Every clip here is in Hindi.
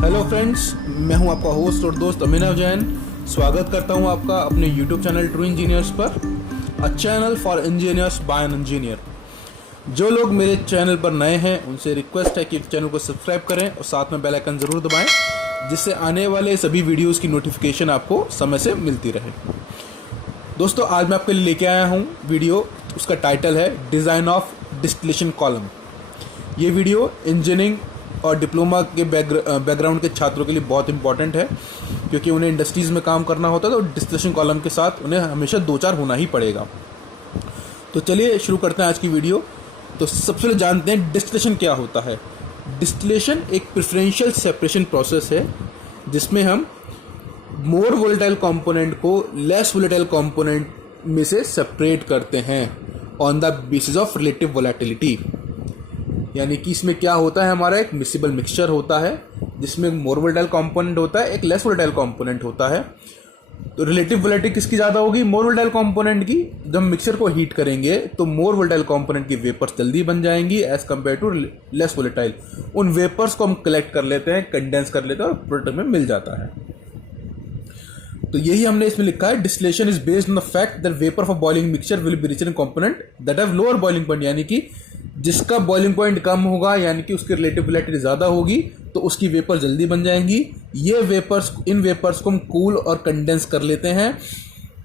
हेलो फ्रेंड्स, मैं हूं आपका होस्ट और दोस्त अभिनव जैन। स्वागत करता हूं आपका अपने यूट्यूब चैनल ट्रू इंजीनियर्स पर, a channel for engineers by an engineer. जो लोग मेरे चैनल पर नए हैं उनसे रिक्वेस्ट है कि चैनल को सब्सक्राइब करें और साथ में बेल आइकन ज़रूर दबाएं, जिससे आने वाले सभी वीडियोस की नोटिफिकेशन आपको समय से मिलती रहे। दोस्तों, आज मैं आपके लिए लेके आया हूँ वीडियो, उसका टाइटल है डिज़ाइन ऑफ डिस्टिलेशन कॉलम। ये वीडियो इंजीनियरिंग और डिप्लोमा के बैकग्राउंड के छात्रों के लिए बहुत इंपॉर्टेंट है, क्योंकि उन्हें इंडस्ट्रीज़ में काम करना होता है तो डिस्टिलेशन कॉलम के साथ उन्हें हमेशा 2-4 होना ही पड़ेगा। तो चलिए शुरू करते हैं आज की वीडियो। तो सबसे पहले जानते हैं डिस्टिलेशन क्या होता है। डिस्टिलेशन एक प्रेफरेंशियल सेपरेशन प्रोसेस है, जिसमें हम मोर वोलेटाइल कंपोनेंट को लेस वोलेटाइल कंपोनेंट में से सेपरेट करते हैं on the basis of relative volatility. यानी कि इसमें क्या होता है, हमारा एक मिक्सिबल मिक्सचर होता है जिसमें एक मोर वोलेटाइल कंपोनेंट होता है, एक लेस वोलेटाइल कंपोनेंट होता है। तो रिलेटिव वोलेटिलिटी किसकी ज़्यादा होगी? मोर वोलेटाइल कंपोनेंट की। जब हम मिक्सचर को हीट करेंगे तो मोर वोलेटाइल कंपोनेंट की वेपर्स जल्दी बन जाएंगी as compare to less volatile. उन वेपर्स को हम कलेक्ट कर लेते हैं, कंडेंस कर लेते हैं और प्रोडक्ट में मिल जाता है। तो यही हमने इसमें लिखा है, distillation is based on the fact that vapour of boiling mixture will be rich in component that have lower boiling point. यानी कि जिसका बॉइलिंग पॉइंट कम होगा, यानी कि उसकी रिलेटिव वोलेटिलिटी ज़्यादा होगी, तो उसकी वेपर जल्दी बन जाएंगी। इन वेपर्स को हम कूल और कंडेंस कर लेते हैं।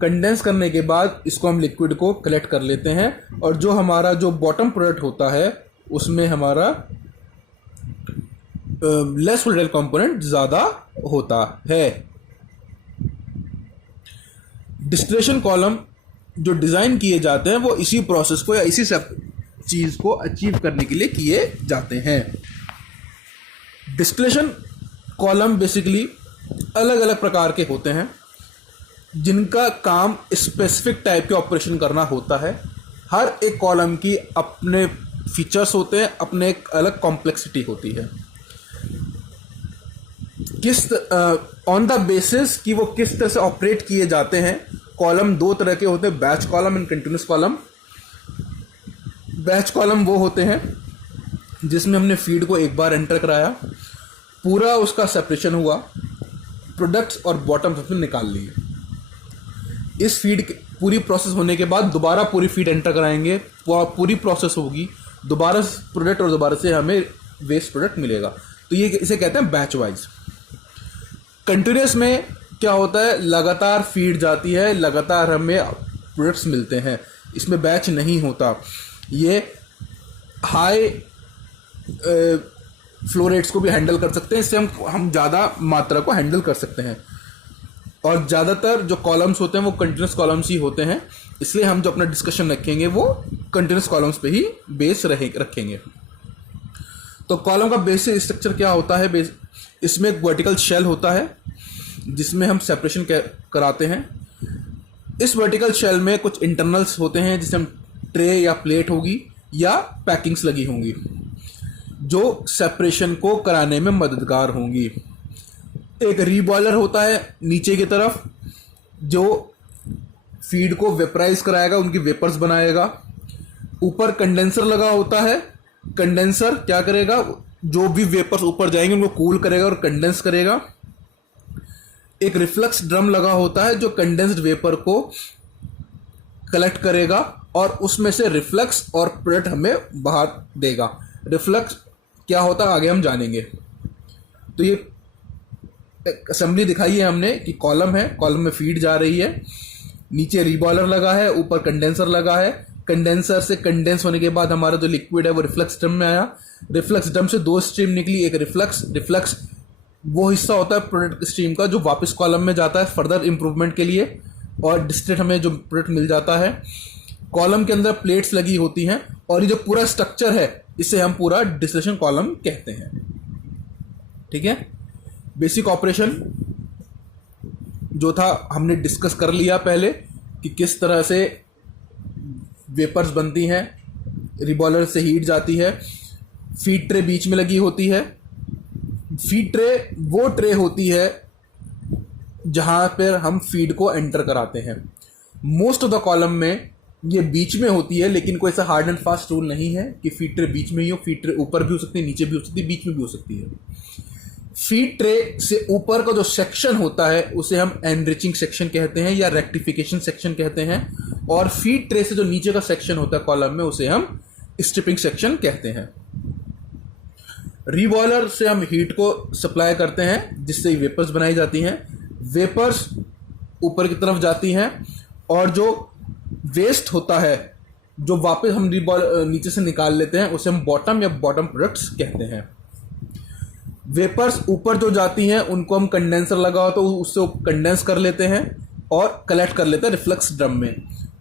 कंडेंस करने के बाद इसको हम लिक्विड को कलेक्ट कर लेते हैं, और जो हमारा जो बॉटम प्रोडक्ट होता है उसमें हमारा लेस वोलेटाइल कंपोनेंट ज़्यादा होता है। डिस्टिलेशन कॉलम जो डिज़ाइन किए जाते हैं वो इसी प्रोसेस को या इसी सब चीज़ को अचीव करने के लिए किए जाते हैं। डिस्टिलेशन कॉलम बेसिकली अलग अलग प्रकार के होते हैं, जिनका काम स्पेसिफिक टाइप के ऑपरेशन करना होता है। हर एक कॉलम की अपने फीचर्स होते हैं, अपने एक अलग कॉम्प्लेक्सिटी होती है। ऑन द बेसिस कि वो किस तरह से ऑपरेट किए जाते हैं। कॉलम दो तरह के होते हैं, batch column and continuous column. Batch column वो होते हैं जिसमें हमने फीड को एक बार एंटर कराया, पूरा उसका सेपरेशन हुआ, प्रोडक्ट्स और बॉटम्स उसमें निकाल लिए। इस फीड पूरी प्रोसेस होने के बाद दोबारा पूरी फीड एंटर कराएंगे, पूरी प्रोसेस होगी, दोबारा प्रोडक्ट और दोबारा से हमें वेस्ट प्रोडक्ट मिलेगा। तो ये इसे कहते हैं बैच वाइज। कंटिन्यूस में क्या होता है, लगातार फीड जाती है, लगातार हमें प्रोडक्ट्स मिलते हैं। इसमें बैच नहीं होता। ये हाई फ्लो रेट्स को भी हैंडल कर सकते हैं, इससे हम ज़्यादा मात्रा को हैंडल कर सकते हैं। और ज़्यादातर जो कॉलम्स होते हैं वो कंटिन्यूस कॉलम्स ही होते हैं, इसलिए हम जो अपना डिस्कशन रखेंगे वो कंटिन्यूस कॉलम्स पे ही बेस रखेंगे। तो कॉलम का बेसिक स्ट्रक्चर क्या होता है? इसमें एक वर्टिकल शेल होता है जिसमें हम सेपरेशन कराते हैं। इस वर्टिकल शेल में कुछ इंटरनल्स होते हैं, जिसे हम ट्रे या प्लेट होगी या पैकिंग्स लगी होंगी, जो सेपरेशन को कराने में मददगार होंगी। एक रीबॉयलर होता है नीचे की तरफ, जो फीड को वेपराइज कराएगा, उनकी वेपर्स बनाएगा। ऊपर कंडेंसर लगा होता है। कंडेंसर क्या करेगा, जो भी वेपर्स ऊपर जाएंगे उनको कूल करेगा और कंडेंस करेगा। एक रिफ्लक्स ड्रम लगा होता है जो कंडेंस्ड वेपर को कलेक्ट करेगा और उसमें से रिफ्लक्स और प्रोडक्ट हमें बाहर देगा। रिफ्लक्स क्या होता है आगे हम जानेंगे। तो ये असेंबली दिखाई है हमने कि कॉलम है, कॉलम में फीड जा रही है, नीचे रीबॉयलर लगा है, ऊपर कंडेंसर लगा है। कंडेंसर से कंडेंस होने के बाद हमारा जो लिक्विड है वो रिफ्लक्स ड्रम में आया। रिफ्लक्स ड्रम से 2 स्ट्रीम निकली। एक रिफ्लक्स वो हिस्सा होता है प्रोडक्ट स्ट्रीम का जो वापस कॉलम में जाता है फर्दर इंप्रूवमेंट के लिए, और डिस्टिलेट हमें जो प्रोडक्ट मिल जाता है। कॉलम के अंदर प्लेट्स लगी होती हैं, और ये जो पूरा स्ट्रक्चर है इसे हम पूरा डिस्टिलेशन कॉलम कहते हैं। ठीक है, बेसिक ऑपरेशन जो था हमने डिस्कस कर लिया पहले कि किस तरह से वेपर्स बनती हैं, रिबॉयलर से हीट जाती है, फीड ट्रे बीच में लगी होती है। फीड ट्रे वो ट्रे होती है जहां पर हम फीड को एंटर कराते हैं। मोस्ट ऑफ द कॉलम में ये बीच में होती है, लेकिन कोई ऐसा हार्ड एंड फास्ट रूल नहीं है कि फीड ट्रे बीच में ही हो। फीड ट्रे ऊपर भी हो सकती है, नीचे भी हो सकती है, बीच में भी हो सकती है। फीड ट्रे से ऊपर का जो सेक्शन होता है उसे हम एनरिचिंग सेक्शन कहते हैं या रेक्टिफिकेशन सेक्शन कहते हैं, और फीड ट्रे से जो नीचे का सेक्शन होता है कॉलम में उसे हम स्ट्रिपिंग सेक्शन कहते हैं। रीबॉयलर से हम हीट को सप्लाई करते हैं जिससे वेपर्स बनाई जाती हैं। वेपर्स ऊपर की तरफ जाती हैं और जो वेस्ट होता है जो वापस हम नीचे से निकाल लेते हैं उसे हम बॉटम या बॉटम प्रोडक्ट्स कहते हैं। वेपर्स ऊपर जो जाती हैं उनको हम कंडेंसर लगा हो तो उससे कंडेंस कर लेते हैं और कलेक्ट कर लेते हैं रिफ्लक्स ड्रम में।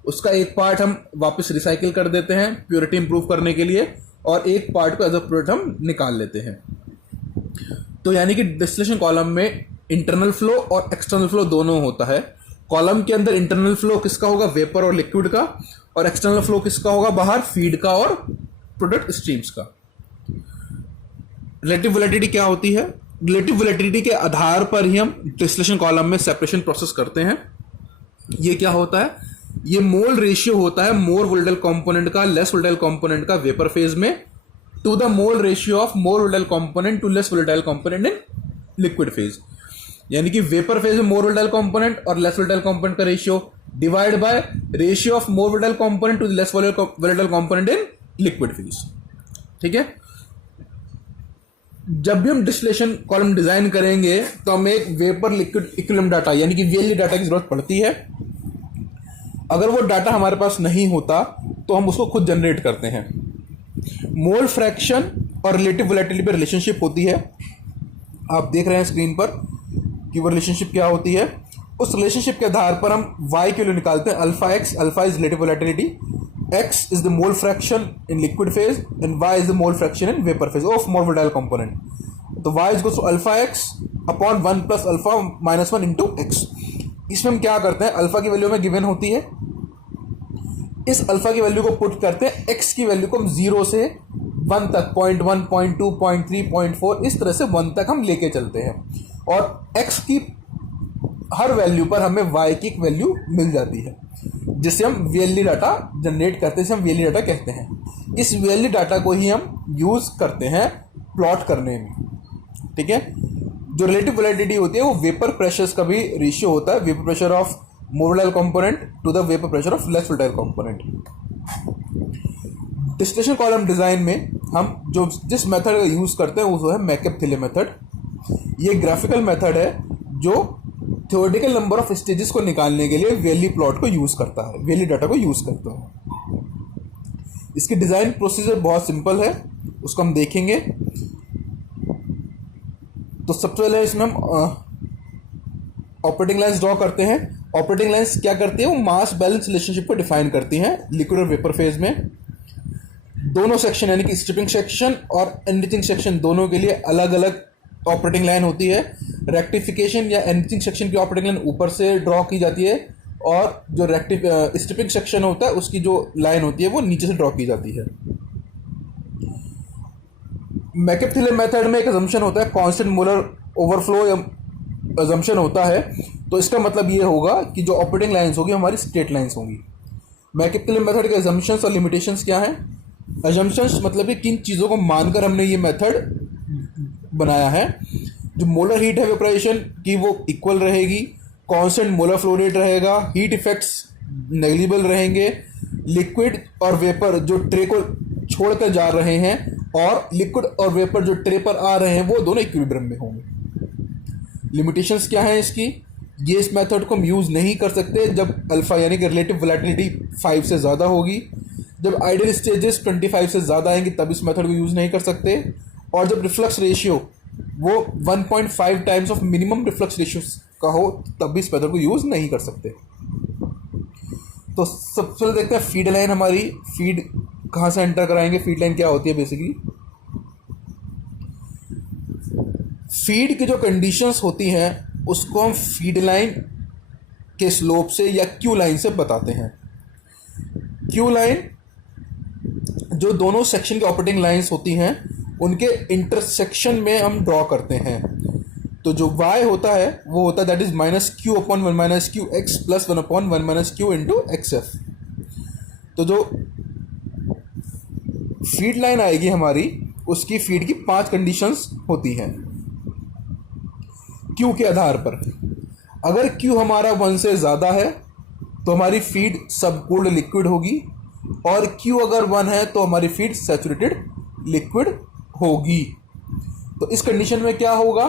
उसका एक पार्ट हम वापस रिसाइकिल कर देते हैं प्योरिटी इंप्रूव करने के लिए, और एक पार्ट को एज अ प्रोडक्ट हम निकाल लेते हैं। तो यानी कि डिस्टिलेशन कॉलम में इंटरनल फ्लो और एक्सटर्नल फ्लो दोनों होता है। कॉलम के अंदर इंटरनल फ्लो किसका होगा, वेपर और लिक्विड का, और एक्सटर्नल फ्लो किसका होगा, बाहर फीड का और प्रोडक्ट स्ट्रीम्स का। रिलेटिव वोलेटिलिटी क्या होती है? रिलेटिव वोलेटिलिटी के आधार पर ही हम डिस्टिलेशन कॉलम में सेपरेशन प्रोसेस करते हैं। ये क्या होता है? ये मोल रेशियो होता है मोर वोलेटाइल कंपोनेंट का लेस वोलेटाइल कंपोनेंट का वेपर फेज में to the mole ratio of more volatile component to less volatile component in liquid phase. यानी कि वेपर फेज में मोर वोलेटाइल कंपोनेंट और लेस वोलेटाइल कंपोनेंट का ratio divide by ratio of more volatile component to less volatile component in liquid phase. ठीक है। जब भी हम डिस्टिलेशन कॉलम डिजाइन करेंगे तो हमें एक वेपर लिक्विड इक्विलिब्रियम डाटा यानी कि वीएलडी डाटा की जरूरत पड़ती है। अगर वो डाटा हमारे पास नहीं होता तो हम उसको खुद जनरेट करते हैं। मोल फ्रैक्शन और रिलेटिव वोलेटिलिटी पर रिलेशनशिप होती है। आप देख रहे हैं स्क्रीन पर कि वो रिलेशनशिप क्या होती है। उस रिलेशनशिप के आधार पर हम y की वैल्यू निकालते हैं। Alpha x, alpha is relative volatility, x is the mole fraction in liquid phase and y is the mole fraction in vapor phase of more volatile component. तो y is equals to alpha x upon 1 plus alpha minus 1 into x। इसमें हम क्या करते हैं, अल्फा की वैल्यू में गिवन होती है, इस अल्फा की वैल्यू को पुट करते हैं, x की वैल्यू को हम 0 से 1 तक 0.1 0.2 0.3 0.4 इस तरह से 1 तक हम लेके चलते हैं, और x की हर वैल्यू पर हमें y की एक वैल्यू मिल जाती है जिससे हम वीएलडी डाटा जनरेट करते हैं, जिसे हम वीएलडी डाटा कहते हैं। इस वीएलडी डाटा को ही हम यूज करते हैं प्लॉट करने में। ठीक है। जो रिलेटिव वोलेटिलिटी होती है वो वेपर प्रेशर्स का भी रेशियो होता है, vapour pressure of more volatile component to the vapour pressure of less volatile component. Distillation column design में हम जो जिस मेथड का यूज करते हैं वो है मैकअप-थिले मेथड। ये ग्राफिकल मेथड है जो थ्योरेटिकल नंबर ऑफ स्टेजेस को निकालने के लिए वीएलडी प्लॉट को यूज करता है, वीएलडी डाटा को यूज करता है। इसकी डिजाइन प्रोसीजर बहुत सिंपल है, उसको हम देखेंगे। तो सबसे पहले इसमें हम ऑपरेटिंग लाइंस ड्रॉ करते हैं। ऑपरेटिंग लाइंस क्या करती है, वो मास बैलेंस रिलेशनशिप को डिफाइन करती हैं लिक्विड और वेपर फेज में। दोनों सेक्शन यानी कि स्ट्रिपिंग सेक्शन और एनरिचिंग सेक्शन दोनों के लिए अलग अलग ऑपरेटिंग लाइन होती है। रेक्टिफिकेशन या एनरिचिंग सेक्शन की ऑपरेटिंग लाइन ऊपर से ड्रॉ की जाती है, और जो स्ट्रिपिंग सेक्शन होता है उसकी जो लाइन होती है वो नीचे से ड्रॉ की जाती है। मैकअप-थिले मेथड में एक अजम्पशन होता है, कांस्टेंट मोलर ओवरफ्लो या अजम्पशन होता है। तो इसका मतलब ये होगा कि जो ऑपरेटिंग लाइंस होगी हमारी स्ट्रेट लाइंस होंगी। मैकअप-थिले मेथड के अजम्पशंस और लिमिटेशंस क्या हैं? अजम्पशंस मतलब कि किन चीज़ों को मानकर हमने ये मेथड बनाया है। जो मोलर हीट है वेपराइजेशन की वो इक्वल रहेगी, कांस्टेंट मोलर फ्लो रेट रहेगा, हीट इफेक्ट्स नेग्लिजिबल रहेंगे, लिक्विड और वेपर जो ट्रे को छोड़कर जा रहे हैं और लिक्विड और वेपर जो ट्रे पर आ रहे हैं वो दोनों इक्विलिब्रियम में होंगे। लिमिटेशंस क्या है इसकी? ये इस मेथड को हम यूज़ नहीं कर सकते जब अल्फा यानी कि रिलेटिव वोलेटिलिटी 5 से ज़्यादा होगी। जब आइडियल स्टेजेस 25 से ज़्यादा आएंगे तब इस मेथड को यूज़ नहीं कर सकते, और जब रिफ्लक्स रेशियो वो 1.5 times of minimum reflux ratio का हो तब भी इस मेथड को यूज़ नहीं कर सकते। तो सबसे पहले देखते हैं फीड लाइन। हमारी फीड कहाँ से एंटर कराएंगे? फीड लाइन क्या होती है? बेसिकली फीड की जो कंडीशंस होती हैं उसको हम फीड लाइन के स्लोप से या क्यू लाइन से बताते हैं। क्यू लाइन जो दोनों सेक्शन की ऑपरेटिंग लाइंस होती हैं उनके इंटरसेक्शन में हम ड्रॉ करते हैं। तो जो y होता है वो होता है that is minus Q upon 1 minus Q x plus 1 upon 1 minus Q into x F. तो जो फीड लाइन आएगी हमारी उसकी फीड की 5 कंडीशंस होती हैं। क्यू के आधार पर। अगर क्यू हमारा 1 से ज़्यादा है तो हमारी फीड सबकूल्ड लिक्विड होगी, और क्यू अगर 1 है तो हमारी फीड सैचुरेटेड लिक्विड होगी। तो इस कंडीशन में क्या होगा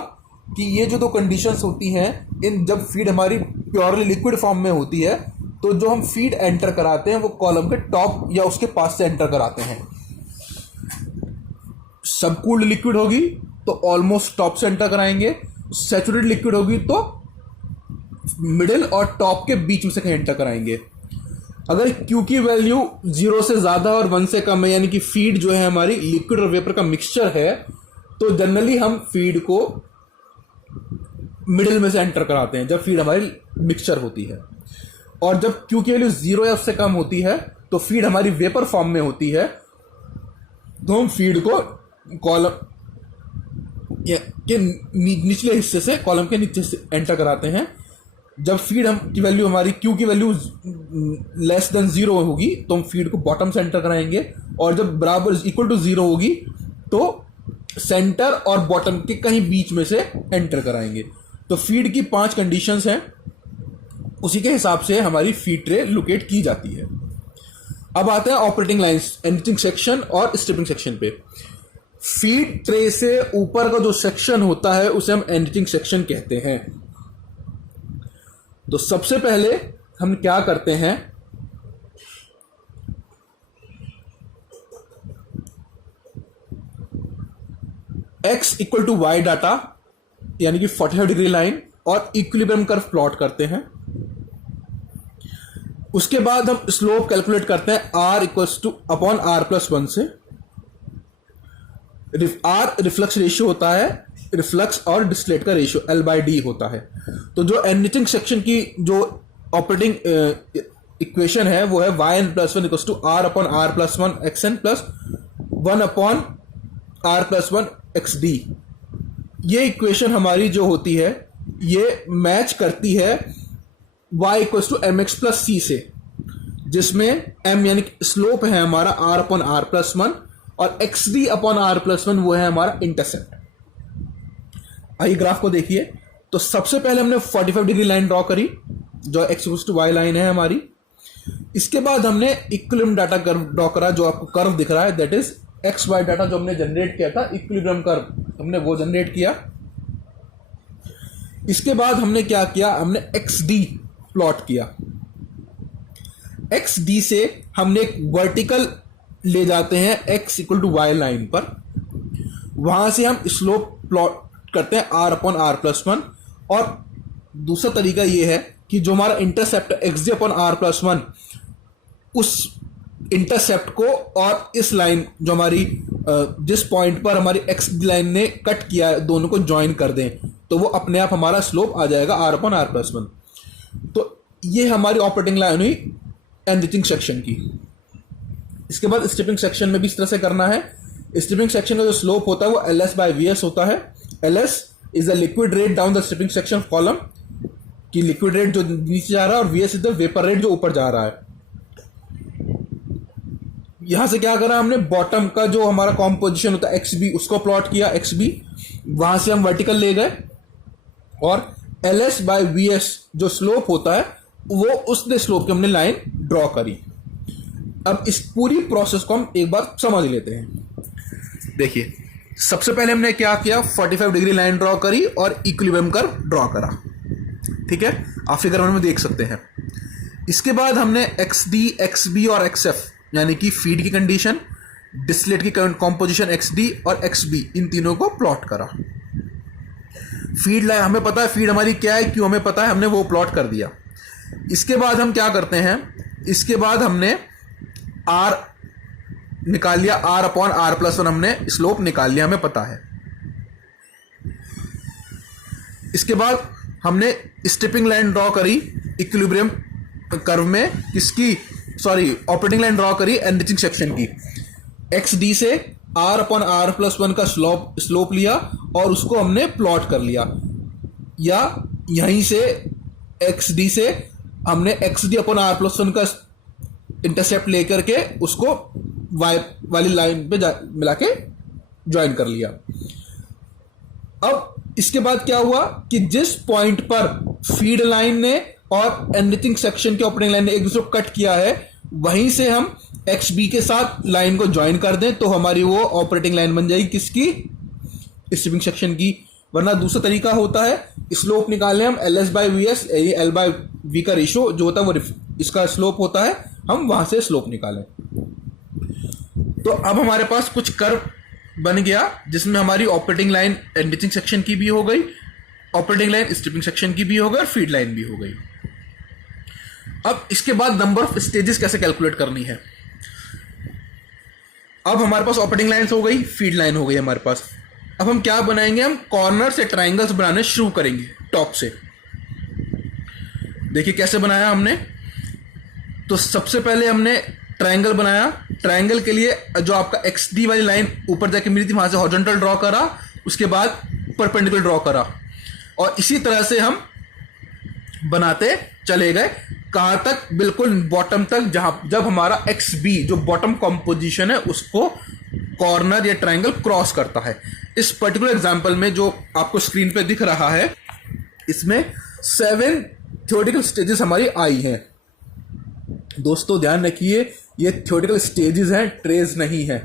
कि ये जो दो कंडीशंस होती हैं, इन जब फीड हमारी प्योरली लिक्विड फॉर्म में होती है तो जो हम फीड एंटर कराते हैं वो कॉलम के टॉप या उसके पास से एंटर कराते हैं। सबकूल्ड लिक्विड होगी तो ऑलमोस्ट टॉप से एंटर कराएंगे, सैचुरेटेड लिक्विड होगी तो मिडिल और टॉप के बीच में से कहीं एंटर कराएंगे। अगर Q की वैल्यू 0 से ज़्यादा और 1 से कम है, यानी कि फीड जो है हमारी लिक्विड और वेपर का मिक्सचर है, तो जनरली हम फीड को मिडिल में से एंटर कराते हैं जब फीड हमारी मिक्सचर होती है। और जब Q की वैल्यू 0 या उससे कम होती है तो फीड हमारी वेपर फॉर्म में होती है, तो हम फीड को कॉलम के निचले हिस्से से, कॉलम के नीचे से एंटर कराते हैं। जब फीड हम की वैल्यू हमारी Q की वैल्यू लेस देन 0 होगी तो हम फीड को बॉटम से एंटर कराएंगे, और जब बराबर इक्वल टू 0 होगी तो सेंटर और बॉटम के कहीं बीच में से एंटर कराएंगे। तो फीड की 5 कंडीशंस हैं, उसी के हिसाब से हमारी फीड ट्रे लोकेट की जाती है। अब आते हैं ऑपरेटिंग लाइंस, एनरिचिंग सेक्शन और स्ट्रिपिंग सेक्शन पे। फीड ट्रे से ऊपर का जो सेक्शन होता है उसे हम एनरिचिंग सेक्शन कहते हैं। तो सबसे पहले हम क्या करते हैं, x equal to y data यानी कि 45 डिग्री लाइन और इक्विलिब्रियम कर्व प्लॉट करते हैं। उसके बाद हम स्लोप कैलकुलेट करते हैं r equals two upon r+1 से। r रिफ्लक्स रेशियो होता है, रिफ्लक्स और डिस्टिलेट का रेशियो L/D होता है। तो जो एनरिचिंग सेक्शन की जो ऑपरेटिंग इक्वेशन है वो है yn+1 equals to r upon r+1 xn plus 1 upon r+1 xd। ये इक्वेशन हमारी जो होती है ये मैच करती है y equals to mx plus c से, जिसमें m यानी स्लोप है हमारा r अपॉन r+1 और xd अपॉन r+1 वो है हमारा इंटरसेप्ट। आइए ग्राफ को देखिए। तो सबसे पहले हमने 45 डिग्री लाइन ड्रॉ करी जो x equals to y line है हमारी। इसके बाद हमने इक्विलिब्रियम डाटा कर्व ड्रॉ करा, जो आपको कर्व दिख रहा है that is x y data जो हमने जनरेट किया था, इक्विलिब्रियम कर्व हमने वो जनरेट किया। इसके बाद हमने क्या किया, हमने XD प्लॉट किया। XD से हमने एक वर्टिकल ले जाते हैं x equal to y line पर, वहां से हम स्लोप प्लॉट करते हैं r अपॉन r+1। और दूसरा तरीका ये है कि जो हमारा इंटरसेप्ट xd अपॉन r+1 उस इंटरसेप्ट को और इस लाइन जो हमारी जिस पॉइंट पर हमारी XD लाइन ने कट किया है दोनों को ज्वाइन कर दें, तो वो अपने आप हमारा स्लोप आ जाएगा r अपॉन r+1। तो ये हमारी ऑपरेटिंग लाइन हुई एनरिचिंग सेक्शन की। इसके बाद स्ट्रिपिंग सेक्शन में भी इस तरह से करना है। स्ट्रिपिंग सेक्शन का जो स्लोप होता है वो LS/VS होता है। LS is the liquid rate down the stripping section column, कि लिक्विड रेट जो नीचे जा रहा है, और VS is the vapour rate जो ऊपर जा रहा है। यहां से क्या करा हमने, बॉटम का जो हमारा कॉम्पोजिशन होता है XB उसको प्लॉट किया, XB वहां से हम वर्टिकल ले गए, और LS/VS जो स्लोप होता है वो उसने स्लोप की हमने लाइन ड्रॉ करी। अब इस पूरी प्रोसेस को हम एक बार समझ लेते हैं। देखिए सबसे पहले हमने क्या किया, 45 डिग्री लाइन ड्रॉ करी और इक्विलिब्रियम कर्व ड्रॉ करा, ठीक है, आप फिगर में देख सकते हैं। इसके बाद हमने XD, XB और XF यानी कि फीड की कंडीशन, डिस्टिलेट की कॉम्पोजिशन XD और XB, इन तीनों को प्लॉट करा। फीड लाइन हमें पता है फीड हमारी क्या है, क्यों हमें पता है, हमने वो प्लॉट कर दिया। इसके बाद हम क्या करते हैं, इसके बाद हमने R निकाल लिया, R अपॉन r+1 हमने स्लोप निकाल लिया, हमें पता है। इसके बाद हमने स्ट्रिपिंग लाइन ड्रॉ करी इक्विलिब्रियम कर्व में, किसकी, सॉरी ऑपरेटिंग लाइन ड्रॉ करी एनरिचिंग सेक्शन की। XD से R अपॉन r+1 का स्लोप लिया और उसको हमने प्लॉट कर लिया, या यहीं से XD से हमने XD अपॉन r+1 का इंटरसेप्ट लेकर के उसको y वाली लाइन पे मिला के ज्वाइन कर लिया। अब इसके बाद क्या हुआ कि जिस पॉइंट पर फीड लाइन ने और एनरिचिंग सेक्शन के ऑपरेटिंग लाइन ने एक दूसरे को कट किया है, वहीं से हम एक्स बी के साथ लाइन को ज्वाइन कर दें तो हमारी वो ऑपरेटिंग लाइन बन जाएगी किसकी, रिसीविंग सेक्शन की। वरना दूसरा तरीका होता है स्लोप निकालने, हम L S by V S, L by V का रेशियो जो होता है वो इसका स्लोप होता है, हम वहां से स्लोप निकालें। तो अब हमारे पास कुछ कर्व बन गया जिसमें हमारी ऑपरेटिंग लाइन एनरिचिंग सेक्शन की भी हो गई, ऑपरेटिंग लाइन स्ट्रिपिंग सेक्शन की भी हो गई और फीड लाइन भी हो गई। अब इसके बाद नंबर ऑफ स्टेजेस कैसे कैलकुलेट करनी है। अब हमारे पास ऑपरेटिंग लाइन हो गई, फीड लाइन हो गई हमारे पास। अब हम क्या बनाएंगे, हम कॉर्नर से ट्राइंगल्स बनाने शुरू करेंगे टॉप से। देखिए कैसे बनाया हमने। तो सबसे पहले हमने ट्राइंगल बनाया। ट्राइंगल के लिए जो आपका एक्स डी वाली लाइन ऊपर जाके मिली थी वहां से हॉरिजॉन्टल ड्रॉ करा, उसके बाद परपेंडिकुलर ड्रॉ करा, और इसी तरह से हम बनाते चले गए। कहां तक, बिल्कुल बॉटम तक, जहां जब हमारा एक्स बी जो बॉटम कॉम्पोजिशन है उसको कॉर्नर या ट्राइंगल क्रॉस करता है। इस पर्टिकुलर एग्जांपल में जो आपको स्क्रीन पे दिख रहा है, इसमें 7 थ्योरेटिकल स्टेजेस हमारी आई हैं। दोस्तों ध्यान रखिए, ये थ्योरेटिकल स्टेजेस हैं, ट्रेज नहीं है।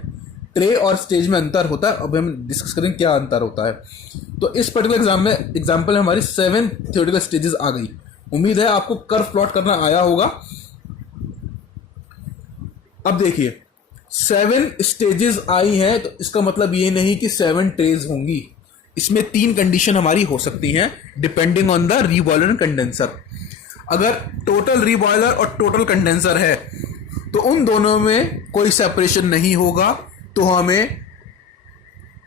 ट्रे और स्टेज में अंतर होता है, अब हम डिस्कस करेंगे क्या अंतर होता है। तो इस पर्टिकुलर एग्जाम्पल में हमारी 7 थ्योरेटिकल स्टेजेस आ गई। उम्मीद है आपको कर्व प्लॉट करना आया होगा। अब देखिए 7 स्टेजेस आई हैं, तो इसका मतलब ये नहीं कि 7 ट्रेज होंगी। इसमें 3 कंडीशन हमारी हो सकती हैं depending on the reboiler and condenser. अगर टोटल रीबॉयलर और टोटल कंडेंसर है तो उन दोनों में कोई सेपरेशन नहीं होगा, तो हमें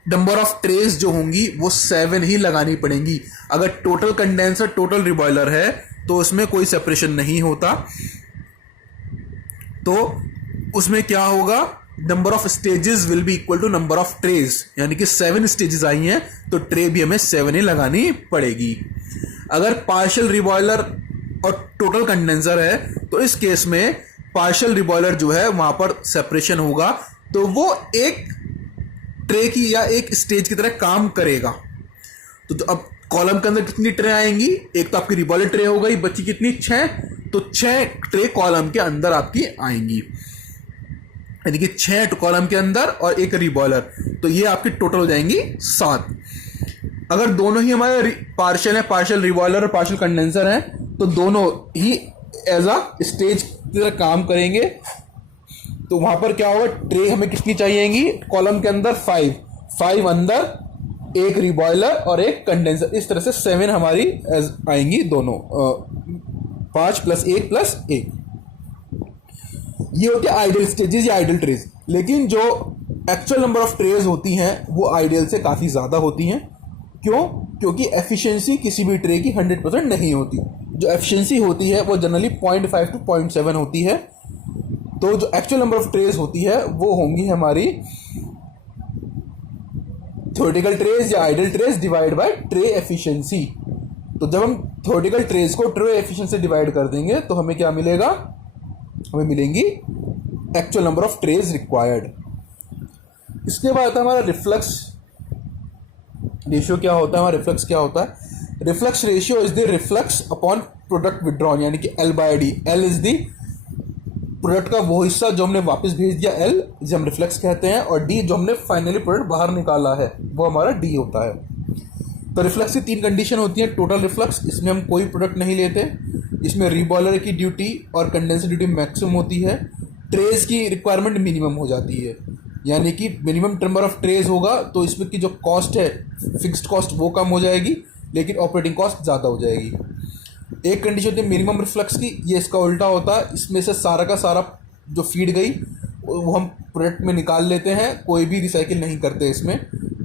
नंबर ऑफ ट्रेज जो होंगी वो 7 ही लगानी पड़ेंगी। अगर टोटल कंडेंसर टोटल रिबॉयलर है तो उसमें कोई सेपरेशन नहीं होता, तो उसमें क्या होगा, number of stages will be equal to number of trays, यानी कि 7 स्टेजेस आई हैं तो ट्रे भी हमें 7 ही लगानी पड़ेगी। अगर पार्शियल रिबॉयलर और टोटल कंडेंसर है तो इस केस में पार्शियल रिबॉयलर जो है वहां पर सेपरेशन होगा, तो वो एक ट्रे की या एक स्टेज की तरह काम करेगा। तो अब कॉलम के अंदर कितनी ट्रे आएंगी, एक तो आपकी रिबॉयलर ट्रे हो गई, बची कितनी 6, तो 6 ट्रे कॉलम के अंदर आपकी आएंगी, यानी कि 6 कॉलम के अंदर और एक रिबॉयलर, तो ये आपकी टोटल हो जाएंगी 7। अगर दोनों ही हमारे पार्शियल है, पार्शियल रिबॉयलर और पार्शियल कंडेंसर है, तो दोनों ही एज अ स्टेज की तरह काम करेंगे। तो वहां पर क्या होगा, ट्रे हमें कितनी चाहिएगी, कॉलम के अंदर 5 अंदर, एक रिबॉयलर और एक कंडेंसर, इस तरह से 7 हमारी आएंगी दोनों, 5 + 1 + 1। ये होते हैं आइडियल स्टेजेस या आइडियल ट्रेज। लेकिन जो एक्चुअल नंबर ऑफ ट्रेज होती हैं वो आइडियल से काफ़ी ज़्यादा होती हैं। क्यों? क्योंकि एफिशिएंसी किसी भी ट्रे की 100% नहीं होती। जो एफिशिएंसी होती है वो जनरली 0.5 to 0.7 होती है। तो जो एक्चुअल नंबर ऑफ ट्रेज होती है वो होंगी हमारी थ्योरेटिकल ट्रेज या ideal trays divide by tray efficiency. तो जब हम थ्योरेटिकल ट्रेज को ट्रे एफिशिएंसी डिवाइड कर देंगे तो हमें क्या मिलेगा, हमें मिलेंगी actual number of trays required. इसके बाद हमारा रिफ्लक्स रेशियो क्या होता है, हमारा रिफ्लक्स क्या होता है। Reflux ratio is the reflux upon product withdrawn, यानी कि L/D। L is the product का वो हिस्सा जो हमने वापस भेज दिया, L जिसे हम रिफ्लेक्स कहते हैं, और D जो हमने फाइनली प्रोडक्ट बाहर निकाला है वो हमारा D होता है। तो रिफ्लेक्स की 3 कंडीशन होती है। टोटल रिफ्लक्स, इसमें हम कोई प्रोडक्ट नहीं लेते, इसमें रिबॉयलर की ड्यूटी और कंडेंसर ड्यूटी मैक्सिमम होती है, ट्रेज की रिक्वायरमेंट मिनिमम हो जाती है, यानी कि मिनिमम नंबर ऑफ ट्रेज होगा तो इसमें की जो कॉस्ट है, फिक्स्ड कॉस्ट, वो कम हो जाएगी लेकिन ऑपरेटिंग कॉस्ट ज़्यादा हो जाएगी। एक कंडीशन होती है मिनिमम रिफ्लक्स की, ये इसका उल्टा होता है, इसमें से सारा का सारा जो फीड गई वो हम प्रोडक्ट में निकाल लेते हैं, कोई भी रिसाइकिल नहीं करते इसमें।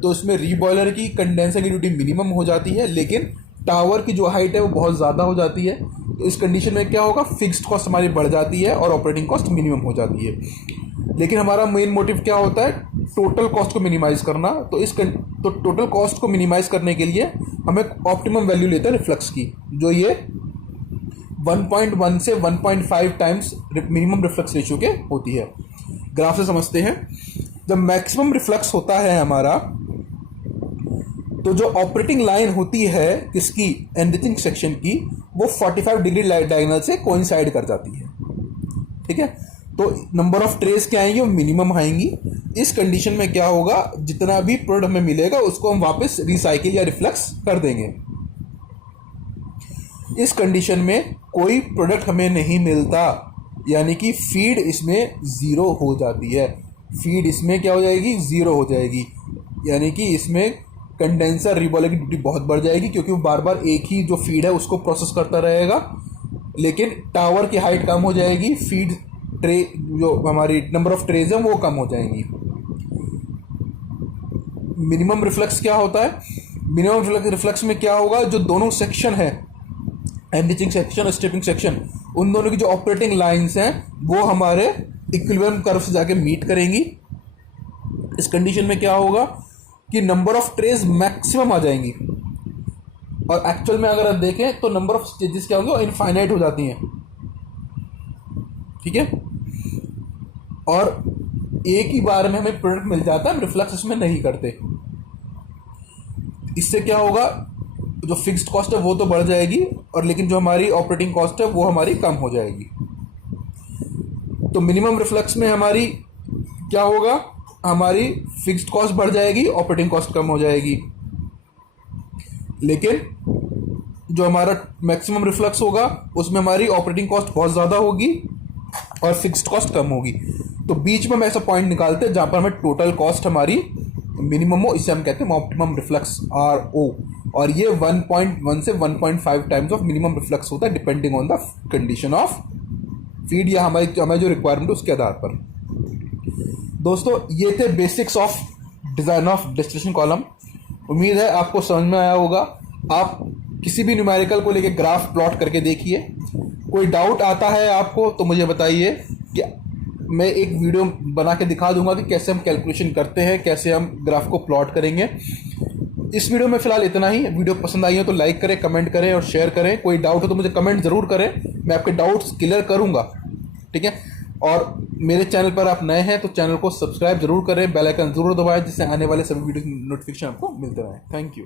तो इसमें रीबॉयलर की कंडेंसर की ड्यूटी मिनिमम हो जाती है लेकिन टावर की जो हाइट है वो बहुत ज़्यादा हो जाती है। तो इस कंडीशन में क्या होगा, फिक्स्ड कॉस्ट हमारी बढ़ जाती है और ऑपरेटिंग कॉस्ट मिनिमम हो जाती है। लेकिन हमारा मेन मोटिव क्या होता है, टोटल कॉस्ट को मिनिमाइज करना। तो टोटल कॉस्ट को मिनिमाइज करने के लिए हम एक ऑप्टिमम वैल्यू लेते हैं रिफ्लक्स की, जो ये 1.1 से 1.5 टाइम्स मिनिमम रिफ्लक्स रेशियो के होती है। ग्राफ से समझते हैं, जब मैक्सिमम रिफ्लक्स होता है हमारा तो जो ऑपरेटिंग लाइन होती है किसकी, एनरिचिंग सेक्शन की, वो 45 डिग्री डायगोनल से कोइंसाइड कर जाती है। ठीक है, तो नंबर ऑफ ट्रेस क्या आएंगी, वो मिनिमम आएंगी। इस कंडीशन में क्या होगा, जितना भी प्रोडक्ट हमें मिलेगा उसको हम वापस रिसाइकिल या रिफ्लक्स कर देंगे। इस कंडीशन में कोई प्रोडक्ट हमें नहीं मिलता, यानी कि फीड इसमें ज़ीरो हो जाती है। फीड इसमें क्या हो जाएगी, ज़ीरो हो जाएगी, यानी कि इसमें कंडेंसर रिबॉयलर की ड्यूटी बहुत बढ़ जाएगी, क्योंकि वो बार बार एक ही जो फीड है उसको प्रोसेस करता रहेगा। लेकिन टावर की हाइट कम हो जाएगी, फीड ट्रे जो हमारी नंबर ऑफ ट्रेज है वो कम हो जाएंगी। मिनिमम रिफ्लक्स क्या होता है, मिनिमम रिफ्लक्स में क्या होगा, जो दोनों सेक्शन है, एनरिचिंग सेक्शन और स्ट्रिपिंग सेक्शन, उन दोनों की जो ऑपरेटिंग लाइंस हैं वो हमारे इक्विलिब्रियम कर्व से जाके मीट करेंगी। इस कंडीशन में क्या होगा कि नंबर ऑफ ट्रेज मैक्सिमम आ जाएंगी, और एक्चुअल में अगर आप देखें तो नंबर ऑफ स्टेजेस क्या होंगे, वो इनफाइनाइट हो जाती हैं। ठीक है, और एक ही बार में हमें प्रोडक्ट मिल जाता है, हम रिफ्लक्स इसमें नहीं करते। इससे क्या होगा, जो फिक्स्ड कॉस्ट है वो तो बढ़ जाएगी, और लेकिन जो हमारी ऑपरेटिंग कॉस्ट है वो हमारी कम हो जाएगी। तो मिनिमम रिफ्लक्स में हमारी क्या होगा, हमारी फिक्स्ड कॉस्ट बढ़ जाएगी, ऑपरेटिंग कॉस्ट कम हो जाएगी। लेकिन जो हमारा मैक्सिमम रिफ्लक्स होगा उसमें हमारी ऑपरेटिंग कॉस्ट बहुत ज़्यादा होगी और फिक्स्ड कॉस्ट कम होगी। तो बीच में हम ऐसा पॉइंट निकालते हैं जहाँ पर हमें टोटल कॉस्ट हमारी मिनिमम हो, इसे हम कहते हैं ऑप्टिमम रिफ्लक्स RO, और ये 1.1 से 1.5 टाइम्स ऑफ मिनिमम रिफ्लक्स होता है, depending on the condition of feed या हमारी जो रिक्वायरमेंट है उसके आधार पर। दोस्तों, ये थे basics of design of distillation column. उम्मीद है आपको समझ में आया होगा। आप किसी भी न्यूमेरिकल को लेके ग्राफ प्लॉट करके देखिए। कोई डाउट आता है आपको तो मुझे बताइए, कि मैं एक वीडियो बना के दिखा दूंगा कि कैसे हम कैलकुलेशन करते हैं, कैसे हम ग्राफ को प्लॉट करेंगे। इस वीडियो में फिलहाल इतना ही। वीडियो पसंद आई हो तो लाइक करें, कमेंट करें और शेयर करें। कोई डाउट हो तो मुझे कमेंट ज़रूर करें, मैं आपके डाउट्स क्लियर करूंगा। ठीक है, और मेरे चैनल पर आप नए हैं तो चैनल को सब्सक्राइब जरूर करें, बेल आइकन जरूर दबाएं, जिससे आने वाले सभी वीडियो की नोटिफिकेशन आपको मिलते रहें। Thank you.